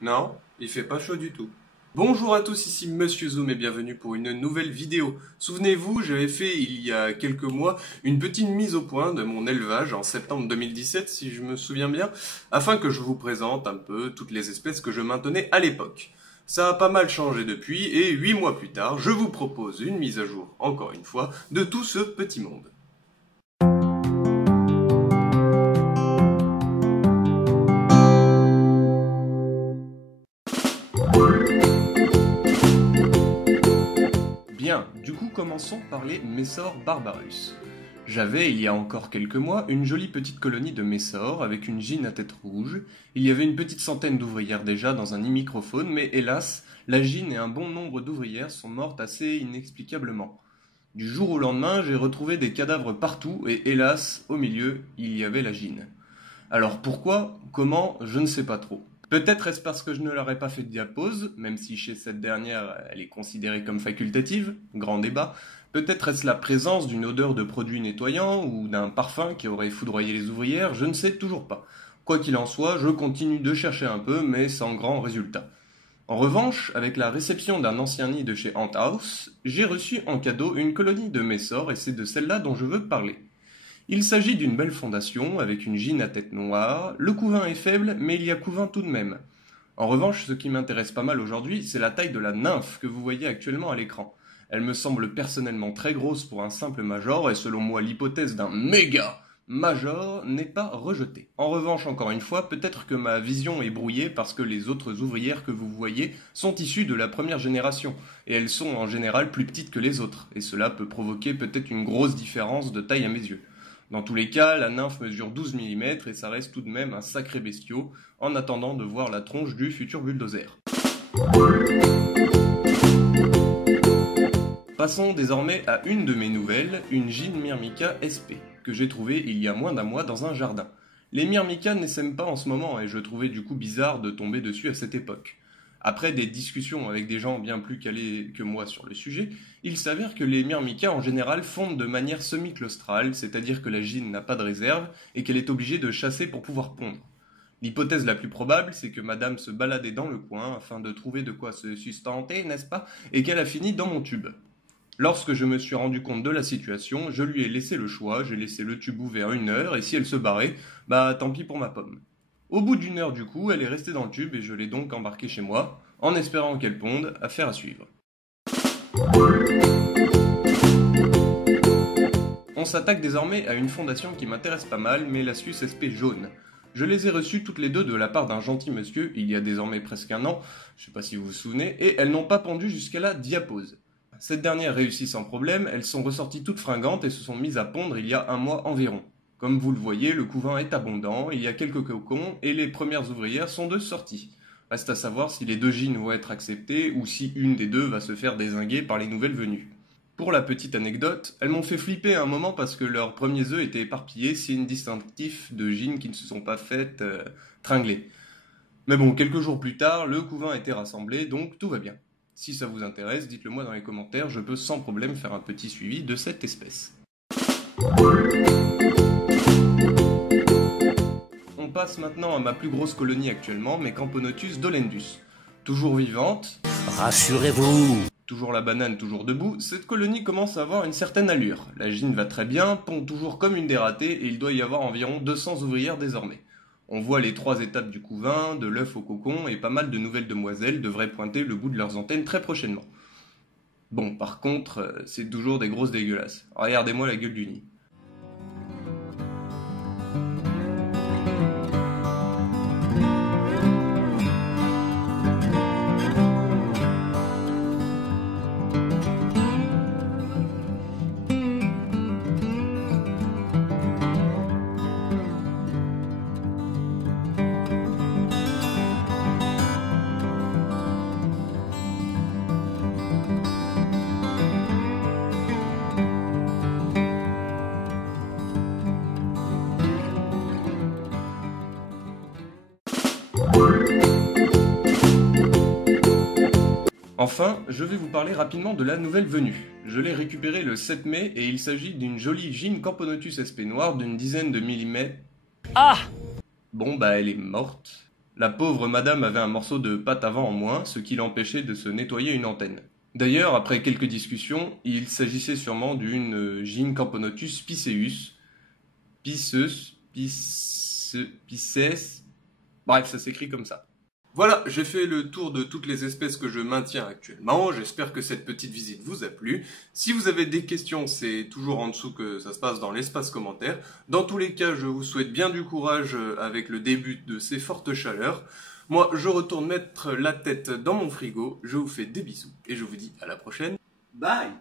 Non, il fait pas chaud du tout. Bonjour à tous, ici Monsieur Zoom et bienvenue pour une nouvelle vidéo. Souvenez-vous, j'avais fait il y a quelques mois une petite mise au point de mon élevage en septembre 2017, si je me souviens bien, afin que je vous présente un peu toutes les espèces que je maintenais à l'époque. Ça a pas mal changé depuis et 8 mois plus tard, je vous propose une mise à jour, encore une fois, de tout ce petit monde. Bien, du coup commençons par les Messor barbarus. J'avais, il y a encore quelques mois, une jolie petite colonie de Messor avec une gyne à tête rouge. Il y avait une petite centaine d'ouvrières déjà dans un microphone, mais hélas, la gyne et un bon nombre d'ouvrières sont mortes assez inexplicablement. Du jour au lendemain, j'ai retrouvé des cadavres partout et hélas, au milieu, il y avait la gyne. Alors pourquoi, comment, je ne sais pas trop. Peut-être est-ce parce que je ne leur ai pas fait de diapause, même si chez cette dernière elle est considérée comme facultative, grand débat. Peut-être est-ce la présence d'une odeur de produit nettoyant ou d'un parfum qui aurait foudroyé les ouvrières, je ne sais toujours pas. Quoi qu'il en soit, je continue de chercher un peu, mais sans grand résultat. En revanche, avec la réception d'un ancien nid de chez Ant House, j'ai reçu en cadeau une colonie de Messor et c'est de celle-là dont je veux parler. Il s'agit d'une belle fondation, avec une gyne à tête noire. Le couvain est faible, mais il y a couvain tout de même. En revanche, ce qui m'intéresse pas mal aujourd'hui, c'est la taille de la nymphe que vous voyez actuellement à l'écran. Elle me semble personnellement très grosse pour un simple major, et selon moi l'hypothèse d'un méga major n'est pas rejetée. En revanche, encore une fois, peut-être que ma vision est brouillée parce que les autres ouvrières que vous voyez sont issues de la première génération, et elles sont en général plus petites que les autres, et cela peut provoquer peut-être une grosse différence de taille à mes yeux. Dans tous les cas, la nymphe mesure 12 mm et ça reste tout de même un sacré bestiau, en attendant de voir la tronche du futur bulldozer. Passons désormais à une de mes nouvelles, une gyne Myrmica SP, que j'ai trouvée il y a moins d'un mois dans un jardin. Les Myrmica n'essaiment pas en ce moment et je trouvais du coup bizarre de tomber dessus à cette époque. Après des discussions avec des gens bien plus calés que moi sur le sujet, il s'avère que les Myrmica en général fondent de manière semi-claustrale, c'est-à-dire que la gyne n'a pas de réserve et qu'elle est obligée de chasser pour pouvoir pondre. L'hypothèse la plus probable, c'est que madame se baladait dans le coin afin de trouver de quoi se sustenter, n'est-ce pas, et qu'elle a fini dans mon tube. Lorsque je me suis rendu compte de la situation, je lui ai laissé le choix, j'ai laissé le tube ouvert 1 heure, et si elle se barrait, bah tant pis pour ma pomme. Au bout d'1 heure du coup, elle est restée dans le tube et je l'ai donc embarquée chez moi, en espérant qu'elle ponde, affaire à suivre. On s'attaque désormais à une fondation qui m'intéresse pas mal, mais la Suisse SP jaune. Je les ai reçues toutes les deux de la part d'un gentil monsieur, il y a désormais presque un an, je sais pas si vous vous souvenez, et elles n'ont pas pondu jusqu'à la diapause. Cette dernière réussit sans problème, elles sont ressorties toutes fringantes et se sont mises à pondre il y a un mois environ. Comme vous le voyez, le couvain est abondant, il y a quelques cocons et les premières ouvrières sont de sortie. Reste à savoir si les deux gynes vont être acceptées ou si une des deux va se faire dézinguer par les nouvelles venues. Pour la petite anecdote, elles m'ont fait flipper un moment parce que leurs premiers œufs étaient éparpillés, signes distinctifs de gynes qui ne se sont pas faites tringler. Mais bon, quelques jours plus tard, le couvain était rassemblé, donc tout va bien. Si ça vous intéresse, dites-le moi dans les commentaires, je peux sans problème faire un petit suivi de cette espèce. On passe maintenant à ma plus grosse colonie actuellement, mes Camponotus dolendus. Toujours vivante, Rassurez-vous. toujours la banane, toujours debout, cette colonie commence à avoir une certaine allure. La gyne va très bien, pond toujours comme une dératée et il doit y avoir environ 200 ouvrières désormais. On voit les 3 étapes du couvain, de l'œuf au cocon, et pas mal de nouvelles demoiselles devraient pointer le bout de leurs antennes très prochainement. Bon, par contre, c'est toujours des grosses dégueulasses. Regardez-moi la gueule du nid. Enfin, je vais vous parler rapidement de la nouvelle venue. Je l'ai récupérée le 7 mai et il s'agit d'une jolie gyne Camponotus SP noire d'une dizaine de millimètres. Ah! Bon bah elle est morte. La pauvre madame avait un morceau de pâte avant en moins, ce qui l'empêchait de se nettoyer une antenne. D'ailleurs, après quelques discussions, il s'agissait sûrement d'une Ginkgamponotus pisceus, pisces, bref, ça s'écrit comme ça. Voilà, j'ai fait le tour de toutes les espèces que je maintiens actuellement. J'espère que cette petite visite vous a plu. Si vous avez des questions, c'est toujours en dessous que ça se passe dans l'espace commentaire. Dans tous les cas, je vous souhaite bien du courage avec le début de ces fortes chaleurs. Moi, je retourne mettre la tête dans mon frigo. Je vous fais des bisous et je vous dis à la prochaine. Bye!